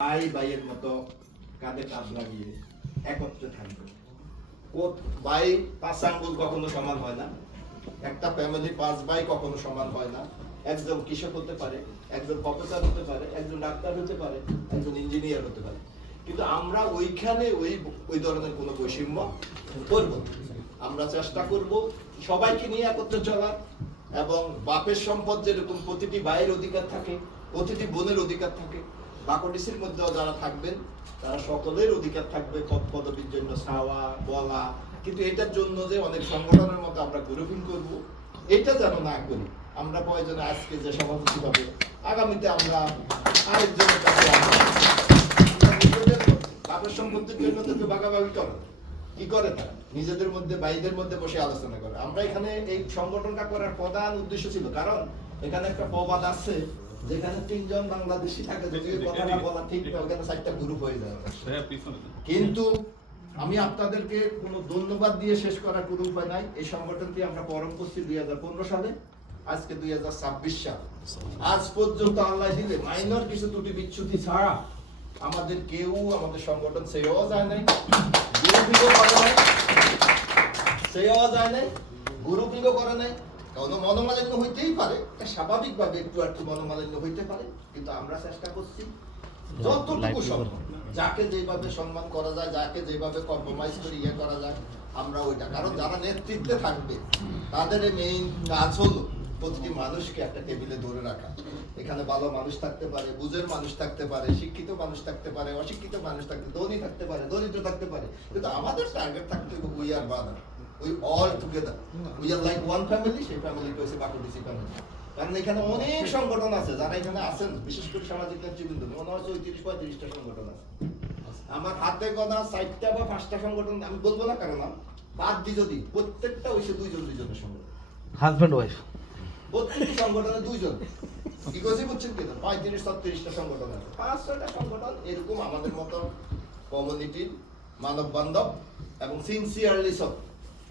ভাই ভাইয়ের মতো কাঁধে কাঁধ লাগিয়ে একত্রে থাকবে। ভাই পাঁচ আঙ্গুল কখনো সমান হয় না, একটা ফ্যামিলি পাঁচ ভাই কখনো সমান হয় না। একজন কৃষক হতে পারে, একজন প্রফেসর হতে পারে, একজন ডাক্তার হতে পারে, একজন ইঞ্জিনিয়ার হতে পারে, কিন্তু আমরা ওইখানে ওই ধরনের কোনো বৈষম্য করব না। আমরা চেষ্টা করব সবাইকে নিয়ে একত্রে চলার, এবং বাপের সম্পদ যেরকম প্রতিটি ভাইয়ের অধিকার থাকে, প্রতিটি বোনের অধিকার থাকে, বাকডিসির মধ্যেও যারা থাকবেন তারা সকলের অধিকার থাকবে পদ পদবীর জন্য চাওয়া বলা। কিন্তু এটার জন্য যে অনেক সংগঠনের মতো আমরা গ্রুপিং করব, এটা যেন না করি। আমরা প্রয়োজনে আজকে যে সভাপতি হবে, আগামীতে আমরা আরেকজনের কাছে বাপের সম্পত্তির জন্য তো ভাগাভাগি করে কি করে, তারা নিজেদের মধ্যে ভাইদের মধ্যে বসে আলোচনা করে। আমরা এখানে এই সংগঠনটা করার প্রধান উদ্দেশ্য ছিল, কারণ এখানে একটা প্রবাদ আছে, যেখানে তিনজন বাংলাদেশি থাকে, যদি কথাটা বলা ঠিক না, ওখানে চারটা গ্রুপ হয়ে যায়। কিন্তু আমি আপনাদেরকে কোনো ধন্যবাদ দিয়ে শেষ করার কোনো উপায় নাই। এই সংগঠনটি আমরা পরম করছি 2015 সালে, আজকে 2026 সাল। আজ পর্যন্ত আল্লাহ দিলে মাইনর কিছু ত্রুটি বিচ্যুতি ছাড়া আমাদের কেউ আমাদের সংগঠন সেও যায় নাই, গ্রুপিংও করে নাই, সেও যায় নাই, গ্রুপিংও করে নাই। কোনো মনোমালিন্য হইতেই পারে, স্বাভাবিকভাবে একটু মনোমালিন্য হইতে পারে, কিন্তু আমরা চেষ্টা করছি যতটুকু সম্ভব যাকে যেভাবে সম্মান করা যায়, যাকে যেভাবে কম্প্রোমাইজ করে ইয়ে করা যায়, আমরা ওইটা। কারণ যারা নেতৃত্বে থাকবে তাদের মেইন কাজ হলো প্রতিটি মানুষকে একটা টেবিলে ধরে রাখা। এখানে ভালো মানুষ থাকতে পারে, বুঝের মানুষ থাকতে পারে, শিক্ষিত মানুষ থাকতে পারে, অশিক্ষিত মানুষ থাকতে, ধনী থাকতে পারে, দরিদ্র থাকতে পারে, কিন্তু আমাদের টার্গেট থাকতে হবে we are brother, we all together, we are like one family. সেই ফ্যামিলিটা হচ্ছে বাকডিসি ফ্যামিলি। কারণ এখানে অনেক সংগঠন আছে, যারা এখানে আছেন, বিশেষ করে সামাজিক নেতৃবৃন্দ, মনে হয় 34-35টা সংগঠন আছে। আমার হাতে গোনা 4টা বা 5টা সংগঠন, আমি বলবো না কারণ বাদ দি, যদি প্রত্যেকটা হইছে দুইজনের সংগঠন, হাজব্যান্ড ওয়াইফ, প্রত্যেকটি সংগঠনে দুইজন। কি কইছি বুঝছেন কিনা? 35-36টা সংগঠন আছে, 5-6টা সংগঠন এরকম আমাদের মতো কমিউনিটির মানব বান্ধব এবং সিনসিয়ারলি সব।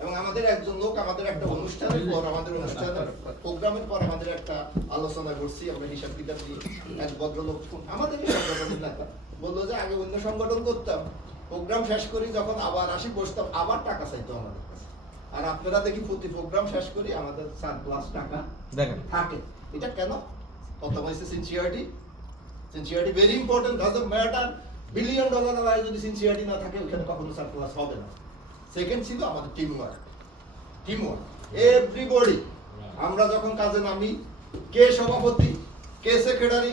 এবং আমাদের একজন লোক আমাদের একটা অনুষ্ঠানের পর, আমাদের অনুষ্ঠানের প্রোগ্রামের পর আমাদের একটা আলোচনা করছি, আমরা হিসাব কিতাব দিয়ে। এক ভদ্রলোক আমাদের সংগঠনের নেতা বললো যে আগে অন্য সংগঠন করতাম, প্রোগ্রাম শেষ করি যখন আবার আসি বসতাম, আবার টাকা চাইতো আমাদের কাছে। আর আপনারা দেখি প্রতি প্রোগ্রাম শেষ করি আমাদের সারপ্লাস টাকা দেখেন থাকে। এটা কেন? প্রথম হচ্ছে sincerity. Sincerity very important, doesn't matter $1 billion আয় যদি সিনসিয়ারিটি না থাকে ওখানে কখনো সারপ্লাস হবে না। সেকেন্ড ছিল আমাদের টিমওয়ার্ক। এভরিবডি, আমরা যখন কাজে নামি, কে সভাপতি, কে সেক্রেটারি,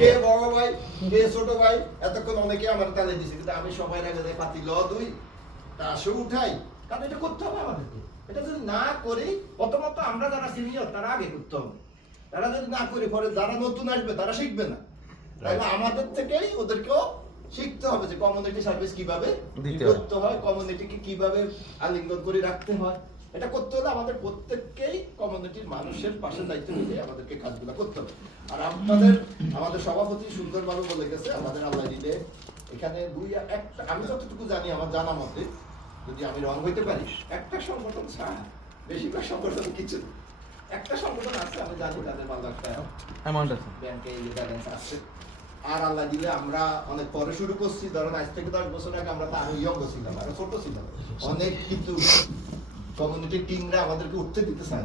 কে বড় ভাই, কে ছোট ভাই, এতক্ষণ অনেকে আমার তালে দিছে, কিন্তু আমি সবাই আগে যাই পাতি দুই তাসও উঠাই, কারণ এটা করতে হবে আমাদেরকে। এটা যদি না করি, প্রথমত আমরা যারা সিনিয়র তারা আগে করতে হবে, তারা যদি না করে পরে যারা নতুন আসবে তারা শিখবে না। তাহলে আমাদের থেকেই ওদেরকেও শিখতে হবে যে কমিউনিটি সার্ভিস কিভাবে করতে হয়, কমিউনিটিকে কিভাবে আলিঙ্গন করে রাখতে হয়। এটা করতে হলে আমাদের প্রত্যেককেই কমিউনিটির মানুষের পাশে দায়িত্ব নিয়ে আমাদেরকে কাজগুলো করতে হবে। আর আমাদের সভাপতি সুন্দরভাবে বলে গেছে, আমাদের আল্লাহ দিলে এখানে একটা, আমি যতটুকু জানি আমার জানা মতে, যদি আমি রং হইতে পারি, একটা সংগঠন ছাড়া বেশিরভাগ সংগঠন কিছু, একটা সংগঠন আছে আমি জানি তাদের ভালো একটা অ্যামাউন্ট আছে, ব্যাংকে ব্যালেন্স আছে। আর আল্লাহ দিলে আমরা অনেক পরে শুরু করছি, ধরেন আজ থেকে 10 বছর আগে আমরা তো আরো ইয়ং ছিলাম, আরো ছোট ছিলাম অনেক, কিন্তু কমিউনিটির টিমরা আমাদেরকে উঠতে দিতে চায়।